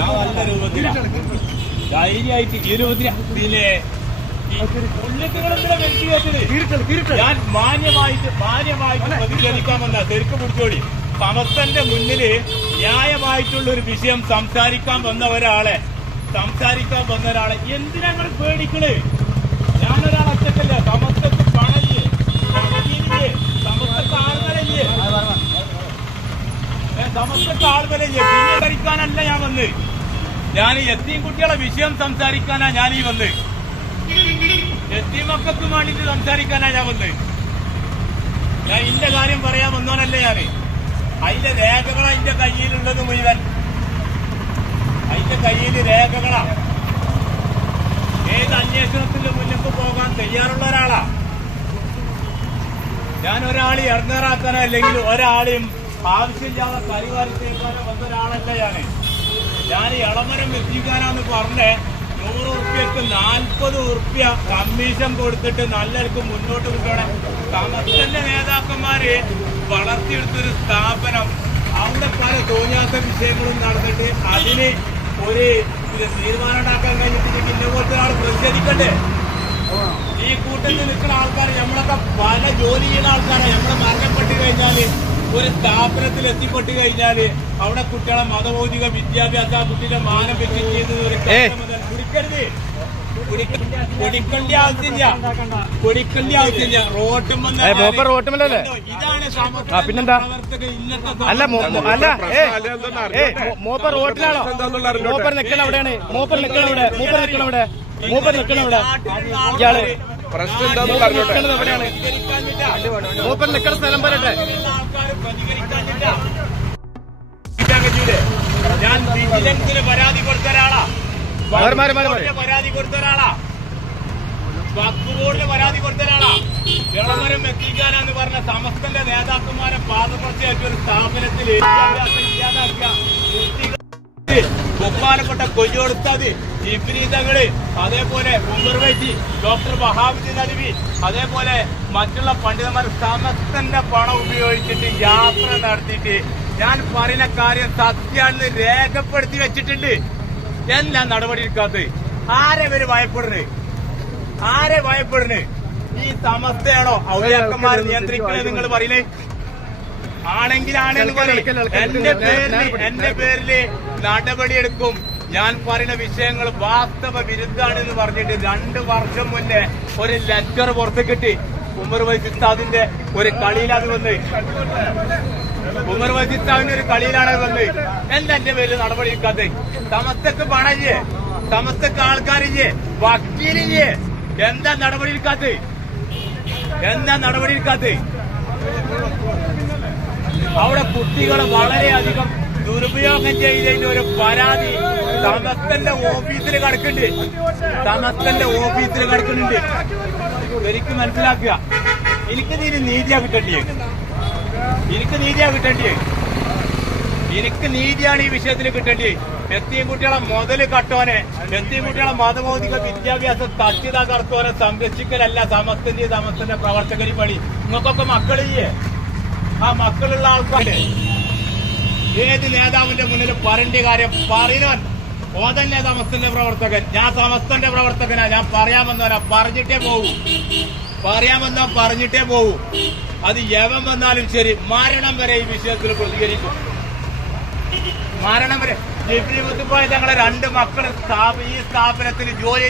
ഞാൻ നല്ല രൂപത്തിലാണ് ധൈര്യമായിട്ട് ഈ രൂപത്തിലെ ഞാൻ മാന്യമായിട്ട് പ്രതിഷേധിക്കാമെന്ന ശരിക്കും പിടിച്ചോടി. സമസ്തന്റെ മുന്നില് ന്യായമായിട്ടുള്ള ഒരു വിഷയം സംസാരിക്കാൻ വന്ന ഒരാളെ എന്തിനാങ്ങൾ പേടിക്കണേ? ഞാനൊരാൾ ഒറ്റക്കല്ല. സമസ്തക്ക് പണല്ലേ, സമസ്തക്ക് ആൾവരല്ലേ, സമസ്തക്ക് ആൾവരല്ലേ. പിന്നെ ധരിക്കാനല്ല ഞാൻ വന്ന്. ഞാൻ എത്തിയും കുട്ടികളെ വിഷയം സംസാരിക്കാനാ ഞാൻ ഈ വന്ന്. എത്തി മക്കൾക്ക് വേണ്ടിട്ട് സംസാരിക്കാനാ ഞാൻ വന്ന്. ഞാൻ ഇന്റെ കാര്യം പറയാൻ വന്നോനല്ല ഞാന്. അതിന്റെ രേഖകളാ അതിന്റെ കയ്യിലുള്ളത് മുഴുവൻ. അതിന്റെ കയ്യിൽ രേഖകളാ. ഏത് അന്വേഷണത്തിന്റെ മുന്നിലേക്ക് പോകാൻ തയ്യാറുള്ള ഒരാളാ ഞാൻ. ഒരാളെ ഇറങ്ങാറാക്കാനോ അല്ലെങ്കിൽ ഒരാളെയും ആവശ്യമില്ലാതെ കരിവാരിത്തേക്കാനോ വന്ന ഒരാളല്ല ഞാൻ ഇളമരം എത്തിക്കാനാന്ന് പറഞ്ഞ് 100 ഉറുപ്പ്യക്ക് 40 ഉറുപ്പ്യ കമ്മീഷൻ കൊടുത്തിട്ട് നല്ലവർക്ക് മുന്നോട്ട് കൊണ്ടുപോകണം. സമസ്തന്റെ നേതാക്കന്മാര് വളർത്തിയെടുത്തൊരു സ്ഥാപനം, അവിടെ പല തോന്നിയാത്ത വിഷയങ്ങളും നടന്നിട്ട് അതിന് ഒരു തീരുമാനം ഉണ്ടാക്കാൻ കഴിഞ്ഞിട്ട് പിന്നെ പോലത്തെ ആൾ പ്രതിഷേധിക്കണ്ടേ? ഈ കൂട്ടത്തിൽ നിൽക്കുന്ന ആൾക്കാർ നമ്മളൊക്കെ പല ജോലി ചെയ്യുന്ന ആൾക്കാരാണ്. നമ്മളെ മരണപ്പെട്ട് കഴിഞ്ഞാല് ഒരു സ്ഥാപനത്തിൽ എത്തിപ്പെട്ട് കഴിഞ്ഞാല് അവിടെ കുട്ടികളെ മതഭൗതിക വിദ്യാഭ്യാസ കുട്ടിയുടെ മാനം വെച്ച് ചെയ്യുന്നത് ഒരു കുടിക്കരുത്. കുടിക്കേണ്ട ആവശ്യമില്ല. റോട്ടുമല്ലേ ഇതാണ് പിന്നെന്താ? അല്ല മൂപ്പർ റോട്ടിലാണോ? മൂപ്പർ നിൽക്കണ എവിടെയാണ്? മൂപ്പർ നിൽക്കണ ഇവിടെ ഇയാള് എവിടെയാണ്? മൂപ്പർ നിൽക്കണ സ്ഥലം പറയട്ടെ. ഞാൻ വിജിലൻസിന് പരാതി കൊടുത്ത ഒരാളാ. പരാതി കൊടുത്ത ഒരാളാ. വഖഫ് ബോർഡിന് പരാതി കൊടുത്ത ഒരാളാ. വിളമരം എത്തിക്കാനെന്ന് പറഞ്ഞ സമസ്തന്റെ നേതാക്കന്മാരെ പാദപ്രത്യേക ഒരു സ്ഥാപനത്തിൽ ബഹുമാനപ്പെട്ട കൊയ്യോടുത്തത് ജിബ്രീതകള്, അതേപോലെ ഉമർവൈറ്റി, ഡോക്ടർ വഹാബുദ്ദീൻ അലവി, അതേപോലെ മറ്റുള്ള പണ്ഡിതന്മാർ സമസ്തന്റെ പണം ഉപയോഗിച്ചിട്ട് യാത്ര നടത്തിയിട്ട് ഞാൻ പറയുന്ന കാര്യം സത്യാണെന്ന് രേഖപ്പെടുത്തി വെച്ചിട്ടുണ്ട്. എന്താ നടപടി എടുക്കാത്തത്? ആരെ ഭയപ്പെടുന്നത്? ഈ സമസ്തയാണോ ഔലിയാക്കന്മാർ നിയന്ത്രിക്കണേ നിങ്ങൾ പറയുന്നേ? ആണെങ്കിലാണെന്ന് പറയും. എന്റെ പേരില് നടപടിയെടുക്കും. ഞാൻ പറയുന്ന വിഷയങ്ങൾ വാസ്തവ വിരുദ്ധാണെന്ന് പറഞ്ഞിട്ട് 2 വർഷം മുന്നേ ഒരു ലെറ്റർ പുറത്ത് കിട്ടി. ഉമർ വൈസിത്താദിന്റെ ഒരു കളിയിലത് വന്ന്. ഉമർ വൈസിത്താദിന്റെ ഒരു കളിയിലാണ് വന്ന്. എന്താ എന്റെ പേരിൽ നടപടി എടുക്കാതെ? സമസ്തക്ക് പണല്ലേ, സമസ്തക്ക് ആൾക്കാരില്ലേ, വക്കീലില്ലേ, എന്താ നടപടി എടുക്കാതെ? അവിടെ കുട്ടികളെ വളരെയധികം ദുരുപയോഗം ചെയ്തതിന്റെ ഒരു പരാതി സമസ്തന്റെ ഓഫീസിൽ കിടക്കുന്നുണ്ട്. ശരിക്കും മനസ്സിലാക്കുക. എനിക്ക് നീതിയാ കിട്ടേണ്ടിയേ. എനിക്ക് നീതിയാണ് ഈ വിഷയത്തിൽ കിട്ടേണ്ടത്. എത്തിയും കുട്ടികളെ മുതല് കട്ടോനെ, എത്തിയും കുട്ടികളെ മതഭൗതിക വിദ്യാഭ്യാസം തട്ടിതകർത്തോനെ സംരക്ഷിക്കലല്ല സമസ്തന്റെ പ്രവർത്തകരി പണി. നിങ്ങൾക്കൊക്കെ മക്കളില്ലേ? ആ മക്കളുള്ള ആൾക്കാര് ഏത് നേതാവിന്റെ മുന്നിൽ പറയേണ്ട കാര്യം പറയുവാൻ ഓതന്നെ സമസ്തന്റെ പ്രവർത്തകൻ. ഞാൻ സമസ്തന്റെ പ്രവർത്തകനാ. ഞാൻ പറയാമെന്നോരാ പറഞ്ഞിട്ടേ പോകൂ. അത് യവൻ വന്നാലും ശരി, മരണം വരെ ഈ വിഷയത്തിൽ പ്രതികരിക്കും. മരണം വരെ. ജിബ്രീ മുത്തുക്കോയ തങ്ങളെ 2 മക്കൾ ഈ സ്ഥാപനത്തിൽ ജോലി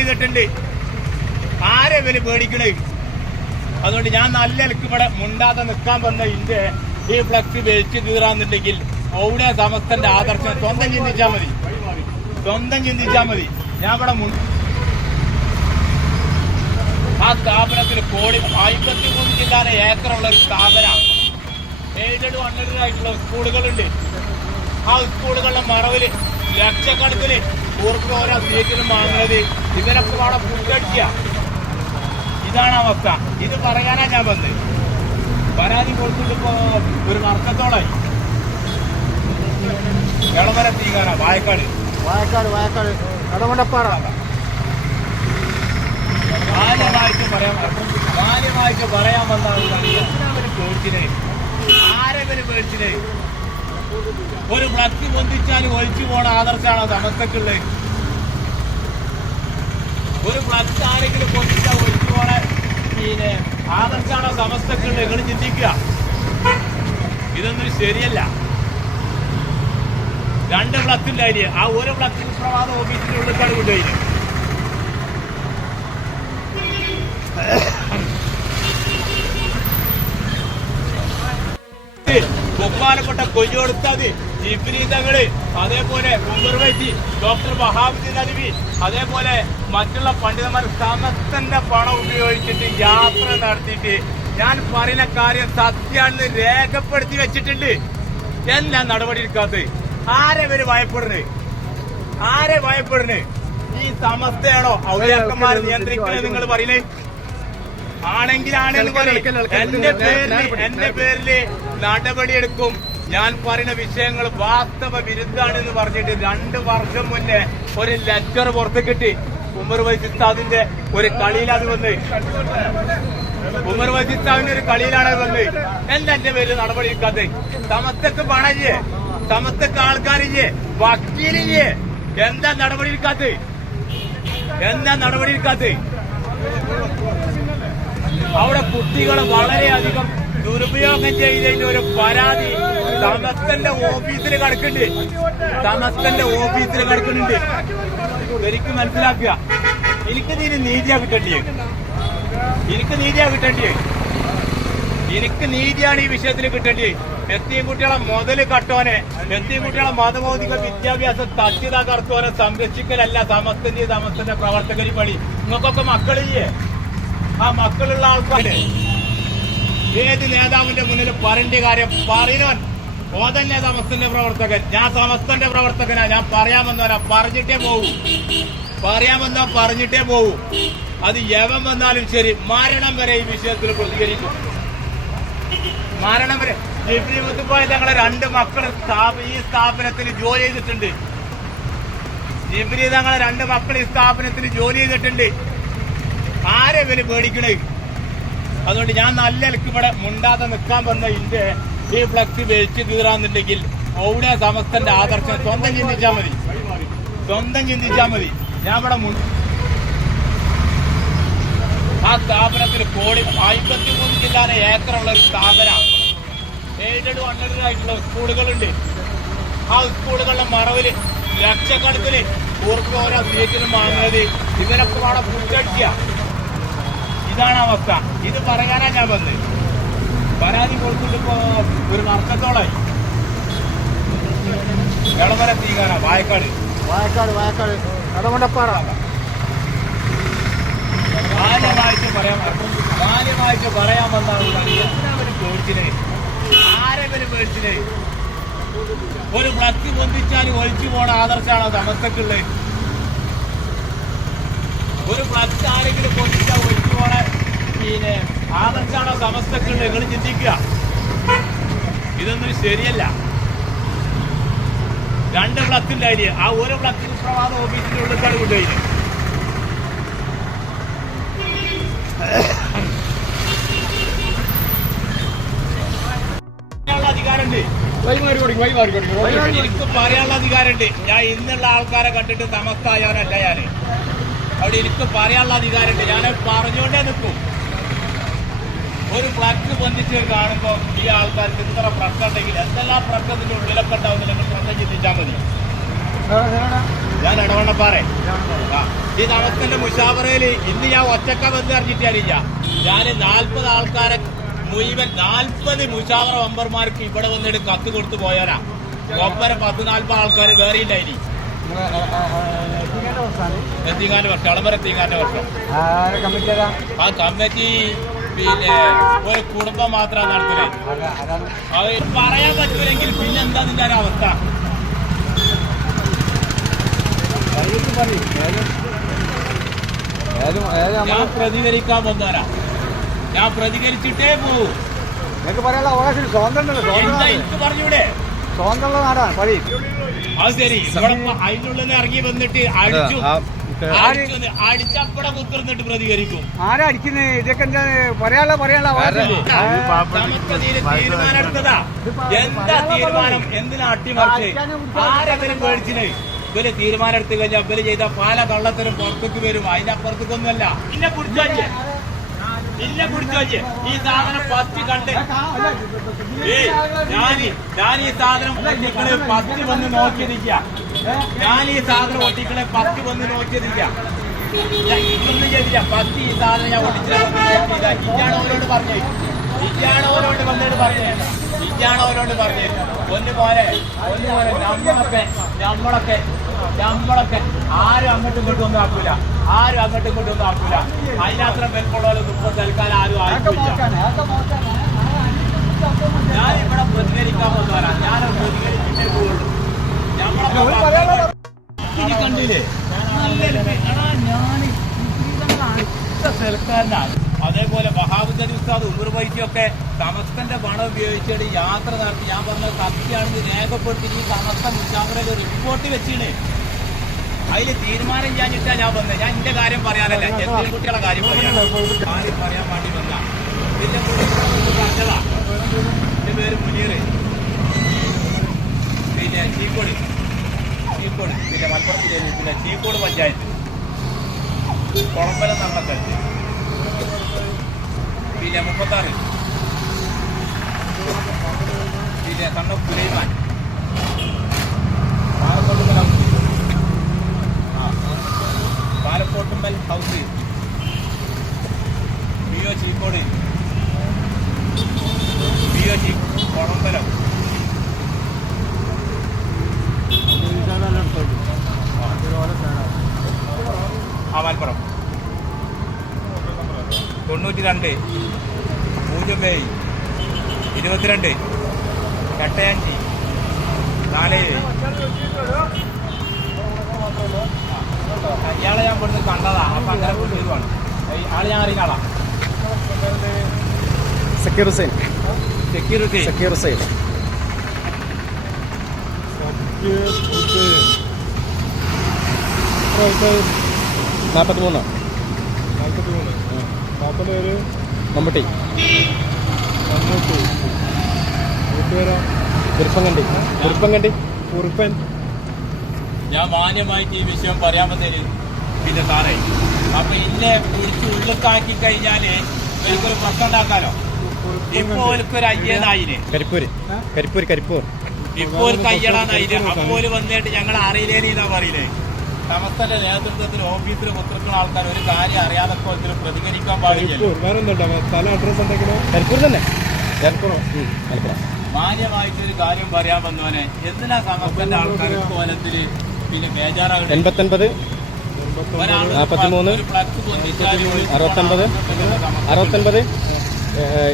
ചെയ്തിട്ടുണ്ട്. ആരെ ഇവര് പേടിക്കണേ? അതുകൊണ്ട് ഞാൻ നല്ല നിലക്ക് ഇവിടെ മുണ്ടാതെ നിൽക്കാൻ വന്ന ഇന്റെ ഈ ഫ്ലക്സ് വെച്ച് തീറാന്നുണ്ടെങ്കിൽ അവിടെ സമസ്തന്റെ ആദർശം സ്വന്തം ചിന്തിച്ചാൽ മതി. ഞാൻ ഇവിടെ ആ സ്ഥാപനത്തിൽ 53 ജില്ലാതെ ഏക്കറുള്ള ഒരു സ്ഥാപനമാണ്. എയ്ഡഡ് അൺഎയ്ഡഡ് ആയിട്ടുള്ള സ്കൂളുകളുണ്ട്. ആ സ്കൂളുകളുടെ മറവില് ലക്ഷക്കണക്കിന് ഓരോ സീറ്റിലും വാങ്ങുന്നത് ഇവരൊക്കെ അവിടെ ഫുഡടിക്കുക. ഇതാണ് അവസ്ഥ. ഇത് പറയാനാ ഞാൻ വന്നത്. പരാതി കൊടുത്തിട്ടിപ്പോ ഒരു വർഷത്തോളായി. ഇളമരം തീകാന വായക്കാട് കടമണ്ടപ്പാറ. മാന്യമായിട്ട് പറയാൻ വന്ന എന്തിനാ ചോദിച്ചിനെ? ആരെ ആരെങ്കിലും മേടിച്ചില്ലേ? ഒരു ഫ്ലക്സ് പൊന്തിച്ചാൽ ഒഴിച്ചു പോണ ആദർശാണോ സമസ്തക്കുള്ളത്? ഒരു ഫ്ലക്സ് ആരെങ്കിലും പൊന്തിച്ചാൽ ഒഴിച്ചു പോണ പിന്നെ ആദർശാണോ സമസ്തക്കുള്ളത്? നിങ്ങൾ ചിന്തിക്കുക. ഇതൊന്നും ശരിയല്ല. 2 ഫ്ലക്സ് ഉണ്ടായില്ലേ? ആ ഒരു ഫ്ലക്സ് പ്രവാദ ഓഫീസിന്റെ ഉള്ളിലാണ് കൊണ്ടുപോയി. ബഹുമാനപ്പെട്ട കൊയ്യോടുത്താത് ജിബ്രീതങ്ങള്, അതേപോലെ ഉമർവൈസി, ഡോക്ടർ വഹാബുദ്ദീൻ അലവി, അതേപോലെ മറ്റുള്ള പണ്ഡിതന്മാർ സമസ്തന്റെ പണം ഉപയോഗിച്ചിട്ട് യാത്ര നടത്തിയിട്ട് ഞാൻ പറയുന്ന കാര്യം സത്യാണെന്ന് രേഖപ്പെടുത്തി വെച്ചിട്ടുണ്ട്. എന്താ നടപടി എടുക്കാത്തത്? ആരെ ഇവര് ഭയപ്പെടുന്നത്? ആരെ ഭയപ്പെടുന്നത്? ഈ സമസ്തയാണോ ഔലിയാക്കന്മാർ നിയന്ത്രിക്കുന്നത് നിങ്ങൾ പറയുന്നത്? ആണെങ്കിലാണെന്ന് പറയും. എന്റെ പേരില് നടപടിയെടുക്കും. ഞാൻ പറയുന്ന വിഷയങ്ങൾ വാസ്തവ വിരുദ്ധാണെന്ന് പറഞ്ഞിട്ട് 2 വർഷം മുന്നേ ഒരു ലെറ്റർ പുറത്ത് കിട്ടി. ഉമർ വൈസിത്താദിന്റെ ഒരു കളിയിലാണ് വന്ന്. ഉമർ വൈസിത്താദിന്റെ ഒരു കളിയിലാണ് വന്ന്. എന്താ എന്റെ പേരിൽ നടപടി എടുക്കാത്തത്? സമസ്തക്ക് പണല്ലേ? സമസ്തക്ക് ആൾക്കാരില്ലേ? വക്കീലില്ലേ? എന്താ നടപടി എടുക്കാത്തത്? എന്താ നടപടി എടുക്കാത്തത്? അവിടെ കുട്ടികളെ വളരെയധികം ദുരുപയോഗം ചെയ്തതിന്റെ ഒരു പരാതി സമസ്തന്റെ ഓഫീസിൽ കിടക്കുന്നുണ്ട്. സമസ്തന്റെ ഓഫീസിൽ കിടക്കുന്നുണ്ട്. ശരിക്കും മനസ്സിലാക്കുക. എനിക്ക് നീതിയാ കിട്ടേണ്ടിയേ. എനിക്ക് നീതിയാണ് ഈ വിഷയത്തിൽ കിട്ടേണ്ടത്. എത്തിയും കുട്ടികളെ മുതല് കട്ടോനെ, എത്തിയും കുട്ടികളെ മതഭൗതിക വിദ്യാഭ്യാസം തട്ടി തകർത്തോനെ സംരക്ഷിക്കലല്ല സമസ്തന്റെ പ്രവർത്തകരി പണി. നിങ്ങൾക്കൊക്കെ മക്കളില്ലേ? ആ മക്കളുള്ള ആൾക്കാര് ഏത് നേതാവിന്റെ മുന്നിൽ പറയേണ്ട കാര്യം പറയുന്നവൻ ഓതന്നെ സമസ്തന്റെ പ്രവർത്തകൻ. ഞാൻ സമസ്തന്റെ പ്രവർത്തകനാ. ഞാൻ പറയാമെന്നവരാ പറഞ്ഞിട്ടേ പോകൂ. അത് യവൻ വന്നാലും ശരി, മരണം വരെ ഈ വിഷയത്തിൽ പ്രതികരിക്കും. മരണം വരെ. ജിബ്രീ മുത്തുക്കോയ തങ്ങളെ 2 മക്കൾ ഈ സ്ഥാപനത്തിൽ ജോലി ചെയ്തിട്ടുണ്ട്. ജിബ്രീ തങ്ങളെ 2 മക്കൾ ഈ സ്ഥാപനത്തിൽ ജോലി ചെയ്തിട്ടുണ്ട്. ആരെ ഇവര് പേടിക്കണേ? അതുകൊണ്ട് ഞാൻ നല്ല നിലക്ക് ഇവിടെ മുണ്ടാതെ നിൽക്കാൻ വന്ന ഇന്റെ ഈ ഫ്ലക്സ് വെച്ച് കീറാന്നുണ്ടെങ്കിൽ അവിടെ സമസ്തന്റെ ആദർശം സ്വന്തം ചിന്തിച്ചാൽ മതി. ഞാൻ ഇവിടെ ആ സ്ഥാപനത്തിൽ 53 ജില്ലാ ഏക്കറുള്ള ഒരു സ്ഥാപന, എയ്ഡഡ് അൺഎയ്ഡഡ് ആയിട്ടുള്ള സ്കൂളുകളുണ്ട്. ആ സ്കൂളുകളുടെ മറവില് ലക്ഷക്കണക്കിന് ഉറുപ്പിക ഓരോ സീറ്റിനും വാങ്ങുന്നത് ഇവരൊക്കെ അവിടെ പുറ്റടിക്കുക. ഇതാണ് അവസ്ഥ. ഇത് പറയാനാ ഞാൻ വന്നത്. പരാതി കൊടുത്തിട്ടിപ്പോ ഒരു വർഷത്തോളായി. എളമര തീകാന വായക്കാട് കടമണ്ടപ്പാറ. മാന്യമായിട്ട് പറയാൻ വന്നാണ്. ആരെങ്കിലും പേടിച്ചില്ലേ? ഒരു ഫ്ലക്സ് പൊന്തിച്ചാൽ ഒഴിച്ചു പോണ ആദർശാണോ സമസ്തക്കുള്ളത്? ഒരു ഫ്ലക്സ് ആരെങ്കിലും പൊന്തിച്ചാൽ ഒഴിച്ചു പോണ പിന്നെ ആദർശാണോ സമസ്തക്കുള്ളത്? നിങ്ങൾ ചിന്തിക്കുക. ഇതൊന്നും ശരിയല്ല. 2 ഫ്ലക്സ് ഉണ്ടായില്ലേ? ആ ഒരു ഫ്ലക്സ് പ്രവാദ ഓഫീസിന്റെ ഉള്ളിലാണ് കൊണ്ടുപോയി. അധികാരമുണ്ട്. എനിക്ക് പറയാനുള്ള അധികാരമുണ്ട്. ഞാൻ ഇന്നുള്ള ആൾക്കാരെ കണ്ടിട്ട് സമസ്തായാനല്ല ഞാന്. അവിടെ എനിക്ക് പറയാനുള്ള അധികാരമുണ്ട്. ഞാൻ പറഞ്ഞുകൊണ്ടേ നിൽക്കും. ഒരു ഫ്ലക്സ് പൊന്തിച്ച് കാണുമ്പോ ഈ ആൾക്കാർക്ക് ഇത്ര പ്രശ്നം ഉണ്ടെങ്കിൽ എന്തെല്ലാം പ്രശ്നത്തിന്റെ ഉള്ളിലൊക്കെ ഉണ്ടാവുന്നില്ല. നിങ്ങൾ പ്രശ്നം ചിന്തിച്ചാൽ മതി. ഞാൻ ഇടവണ്ണപ്പാറേ ഈ സമസ്തന്റെ മുഷാവറയില് ഇന്ന് ഞാൻ ഒറ്റക്ക ബന്ധം അറിഞ്ഞിട്ടില്ല. ഞാൻ 40 ആൾക്കാരെ മുഴുവൻ 40 മുഷാവറ മെമ്പർമാർക്ക് ഇവിടെ വന്നിട്ട് കത്ത് കൊടുത്തു പോയാലാ. ഒപ്പര 10-40 ആൾക്കാർ വേറെ ഉണ്ടായി. എത്തിങ്ങാന്റെ വർഷം, എളമര എത്തിങ്ങാന്റെ വർഷം. ആ കമ്മിറ്റി പിന്നെ ഒരു കുടുംബം മാത്രമാണ് നടത്തുന്നത്. അത് പറയാൻ പറ്റൂലെങ്കിൽ പിന്നെ എന്താ നിന്റെ ഒരു അവസ്ഥ? ഞാൻ പ്രതികരിക്കാൻ വന്നവരാ. ഞാൻ പ്രതികരിച്ചിട്ടേ പോവും. എനിക്ക് പറയാനുള്ള അവകാശം എനിക്ക് പറഞ്ഞൂടെ? സ്വന്തമുള്ള നാടാണ് പഴി. അത് ശരി. ഇവിടെ അതിനുള്ളിൽ നിന്ന് ഇറങ്ങി വന്നിട്ട് അടിച്ചു അടിച്ചപ്പടെ കുത്തിർന്നിട്ട് പ്രതികരിക്കും. ആരാ അടിക്കുന്നത്? ഇതൊക്കെ എന്താ പറയാനുള്ള അവകാശമില്ലേ? തീരുമാനം എടുത്തതാ. എന്താ തീരുമാനം? എന്തിനാ അട്ടിമറിച്ച്? ആരെങ്കിലും പേടിച്ചില്ലേ? ഇവര് തീരുമാനം എടുത്തു കഴിഞ്ഞാൽ ഇവര് ചെയ്ത പല കള്ളത്തിനും പുറത്തേക്ക് വരും. അതിനപ്പുറത്തേക്കൊന്നുമല്ല. ഇന്നെ കുടിച്ചോഞ്ഞ് ഈ സാധനം പത്തി കണ്ട് ഞാൻ ഈ സാധനം ഒട്ടിക്കളെ പത്തി വന്ന് നോക്കിയിരിക്കുക. ഞാൻ ഈ സാധനം ഒട്ടിക്കളെ പത്തി വന്ന് നോക്കിയിരിക്കുക. ഇതൊന്നും ചെയ്തില്ല. പത്തി ഈ സാധനം ഞാൻ ഒട്ടിച്ചില്ല. ഇയാണോരോട് പറഞ്ഞേ ഇയാണോരോട് വന്നിട്ട് പറഞ്ഞേ ഇയാണോരോട് പറഞ്ഞേ ഒന്ന് പോലെ നമ്മളൊക്കെ ആരും അങ്ങോട്ടും ഇങ്ങോട്ടും ഒന്നും ആക്കൂല. അതിനത്ര ബെൽപ്പുള്ളവരൊന്നും ഇപ്പൊ തൽക്കാലം ആരും ആയിട്ടില്ല. ഞാനിവിടെ പ്രതികരിക്കാൻ പോകുന്നവരാ. ഞാനത് പ്രതികരിച്ചിട്ടേ പോകുള്ളൂ. നമ്മളെ കണ്ടില്ലേ ഞാൻ സ്ഥലക്കാരനാണ്. അതേപോലെ വഹാബുദ്ദീൻ ഉസ്താദ് ഉമർ വൈദ്യൊക്കെ സമസ്തന്റെ പണം ഉപയോഗിച്ചിട്ട് യാത്ര നടത്തി. ഞാൻ പറഞ്ഞ സത്യമാണെന്ന് രേഖപ്പെടുത്തി ഈ സമസ്ത മുഖാന്തരയിൽ റിപ്പോർട്ട് വെച്ചിട്ട് അതിൽ തീരുമാനം ചെയ്യാനിട്ടാ ഞാൻ വന്നത്. ഞാൻ എന്റെ കാര്യം പറയാനല്ല, എന്റെ കുട്ടികളുടെ കാര്യം പറയാൻ വേണ്ടി വന്ന. ഇതിന്റെ പറഞ്ഞതാ. എന്റെ പേര് മുനീർ. പിന്നെ ചീക്കോട് പിന്നെ മലപ്പുറം ജില്ലയിൽ പിന്നെ ചീക്കോട് പഞ്ചായത്ത് കുളമ്പലം നടന്ന സ്ഥലത്ത് പിന്നെ 36 പിന്നെ കണ്ണൂർ സുലൈമാൻ പാലക്കോട്ടുമ്പൽ ഹൗസ് ബിഒ ചീക്കോട് കുളമ്പലം മലപ്പുറം 92 0 22 85 4 ഇയാളെ ഞാൻ ഇവിടുന്ന് കണ്ടതാ. അപ്പൊ അങ്ങനെ കൊണ്ടുവരുവാണ്. ആള് ഞാൻ അറിയുന്ന ആളാ. സെക്യൂരിറ്റി 43 മമ്പട്ടി കുറുപ്പൻ. ഞാൻ മാന്യമായിട്ട് ഈ വിഷയം പറയാൻ പറ്റേ പിന്നെ സാറേ. അപ്പൊ ഇന്നെ കുറിച്ച് ഉള്ളിക്കാക്കി കഴിഞ്ഞാല് എനിക്കൊരു പ്രശ്നം ഉണ്ടാക്കാലോ. ഇപ്പൊ ഓൽക്കൊരു അയ്യതായിന് കരിപ്പൂർ ഇപ്പൊ ഒരു കയ്യടാന്നായിന്. അപ്പോല് വന്നിട്ട് ഞങ്ങൾ അറിയില്ലേന്നാ പറയില്ലേ. സമസ്തന്റെ നേതൃത്വത്തിൽ ഓഫീസിൽ കുത്തിരിക്കുന്ന ആൾക്കാർ ഒരു കാര്യം അറിയാതൊക്കെ ഇതിൽ പ്രതികരിക്കാൻ പാടില്ലല്ലോ. കരിപ്പൂർ തന്നെ മാന്യമായിട്ടൊരു കാര്യം പറയാൻ വന്നവനെ എന്തിനാ സമസ്തന്റെ ആൾക്കാർ കോലത്തില് പിന്നെ ബേജാറാകുന്നത്? 89 43 69 69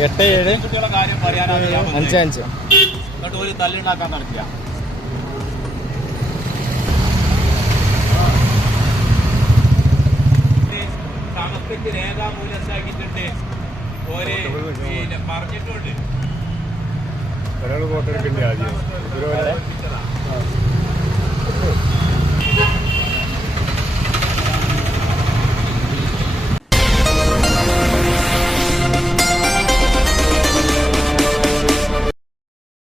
87 കുട്ടികളെ കാര്യം പറയാനാണ് 55 എന്നിട്ട് ഒരു തല്ലുണ്ടാക്കാൻ നടത്തിയ സമസ്തയ്ക്ക് രേഖാമൂലം ഉണ്ടാക്കിയിട്ടുണ്ട്. ഓര് പിന്നെ പറഞ്ഞിട്ടുണ്ട്. ഒരാൾ ഫോട്ടോ എടുക്കണ്ടേ ആദ്യം?